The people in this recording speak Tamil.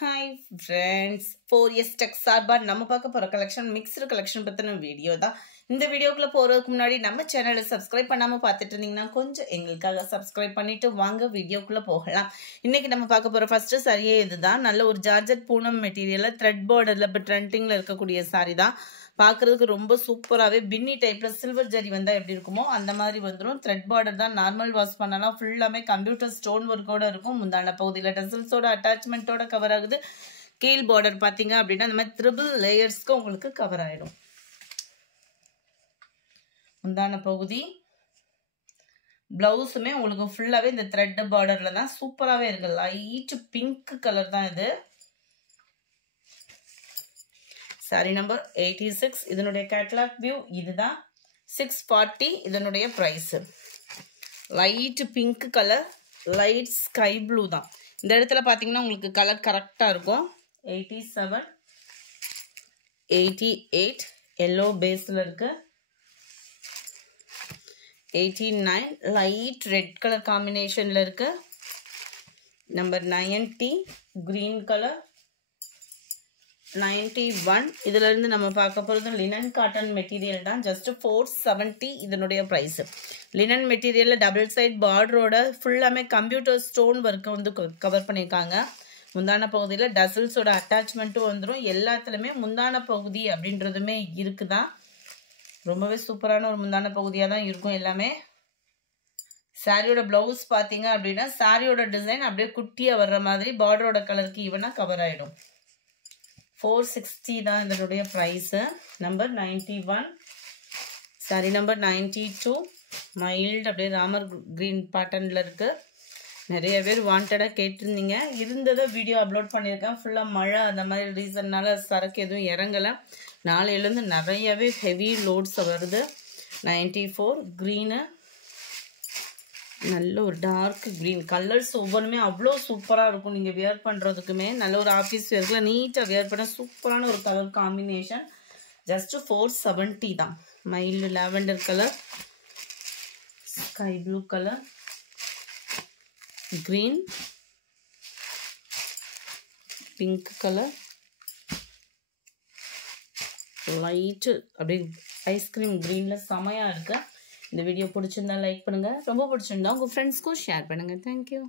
Hi friends, 4S Tech சார்பா நம்ம பார்க்க போற கலெக்ஷன் மிக்ஸ்டு கலெக்ஷன் பத்தின வீடியோ தான். இந்த வீடியோக்குள்ள போறதுக்கு முன்னாடி நம்ம சேனலை சப்ஸ்கிரைப் பண்ணாம பார்த்துட்டு இருந்தீங்கன்னா கொஞ்சம் எங்களுக்காக சப்ஸ்கிரைப் பண்ணிட்டு வாங்க வீடியோக்குள்ள போகலாம். இன்னைக்கு நம்ம பார்க்க போற ஃபர்ஸ்ட் சாரியே இதுதான். நல்ல ஒரு ஜார்ஜெட் பூனம் மெட்டீரியல்ல த்ரெட் பார்டர்ல இப்போ ட்ரெண்டிங்ல இருக்கக்கூடிய சாரி தான். பார்க்கறதுக்கு ரொம்ப சூப்பராகவே பின்னி டைப்ல சில்வர் ஜரி வந்தால் எப்படி இருக்குமோ அந்த மாதிரி வந்துடும். த்ரெட் பார்டர் தான். நார்மல் வாஷ் பண்ணலாம். ஃபுல்லாமே கம்ப்யூட்டர் ஸ்டோன் ஒர்க்கோட இருக்கும். முந்தான பகுதியில் டசல்ஸோட அட்டாச்மெண்ட்டோட கவர் ஆகுது. கீழ் பார்டர் பார்த்தீங்க அப்படின்னா இந்த மாதிரி ட்ரிபிள் லேயர்ஸ்க்கு உங்களுக்கு கவர் ஆகிடும். முந்தான பகுதி பிளவுஸுமே உங்களுக்கு ஃபுல்லாகவே இந்த த்ரெட் பார்டரில் தான் சூப்பராகவே இருக்கு. லைட் பிங்க் கலர் தான் இது. சாரி நம்பர் 86. இதனுடைய கேட்டலாக் வியூ இதுதான். 640 இதனுடைய price. Light pink colour, light sky blue தான். இந்த இடத்துல பார்த்தீங்கன்னா உங்களுக்கு கலர் கரெக்டாக இருக்கும். 87, 88 எல்லோ பேஸில் இருக்கு. 89 லைட் ரெட் கலர் காம்பினேஷனில் இருக்கு. Number 90 green colour. 91 இதுல இருந்து நம்ம பார்க்க போறது லினன் காட்டன் மெட்டீரியல் தான். ஜஸ்ட் 470 இதனுடைய பிரைஸ். லினன் மெட்டீரியல்ல டபுள் சைட் பார்டரோட ஃபுல்லாமே கம்ப்யூட்டர் ஸ்டோன் ஒர்க்கை வந்து கவர் பண்ணியிருக்காங்க. முந்தான பகுதியில் டசல்ஸோட அட்டாச்மெண்ட்டும் வந்துடும். எல்லாத்துலயுமே முந்தான பகுதி அப்படின்றதுமே இருக்குதான். ரொம்பவே சூப்பரான ஒரு முந்தான பகுதியாக தான் இருக்கும் எல்லாமே. சாரியோட பிளவுஸ் பார்த்தீங்க அப்படின்னா சாரியோட டிசைன் அப்படியே குட்டியாக வர்ற மாதிரி பார்டரோட கலருக்கு ஈவனாக கவர் ஆகிடும். 460 தான் இதனுடைய price. Number 91. Sari number 92 mild அப்படியே ராமர் கிரீன் பேட்டர்னில் இருக்குது. நிறைய பேர் வாண்டடாக கேட்டிருந்தீங்க. இருந்ததை வீடியோ அப்லோட் பண்ணியிருக்கேன். ஃபுல்லாக மழை அந்த மாதிரி ரீசன்னால சரக்கு எதுவும் இறங்கலை. நாளையிலேருந்து நிறையவே ஹெவி லோட்ஸ் வருது. 94 க்ரீனு, நல்ல ஒரு டார்க் க்ரீன். கலர்ஸ் ஒவ்வொன்றுமே அவ்வளோ சூப்பராக இருக்கும். நீங்கள் வியர் பண்ணுறதுக்குமே நல்ல ஒரு ஆஃபீஸ் வியர்க்கில் நீட்டாக வியர் பண்ண சூப்பரான ஒரு கலர் காம்பினேஷன். ஜஸ்ட் 470 தான். Mild lavender colour, sky blue colour, green, pink colour, light அப்படியே ஐஸ்கிரீம் க்ரீனில் செமையாக இருக்குது. இந்த வீடியோ பிடிச்சிருந்தா லைக் பண்ணுங்கள். ரொம்ப பிடிச்சிருந்தா உங்கள் ஃப்ரெண்ட்ஸ்க்கும் ஷேர் பண்ணுங்கள். தேங்க்யூ.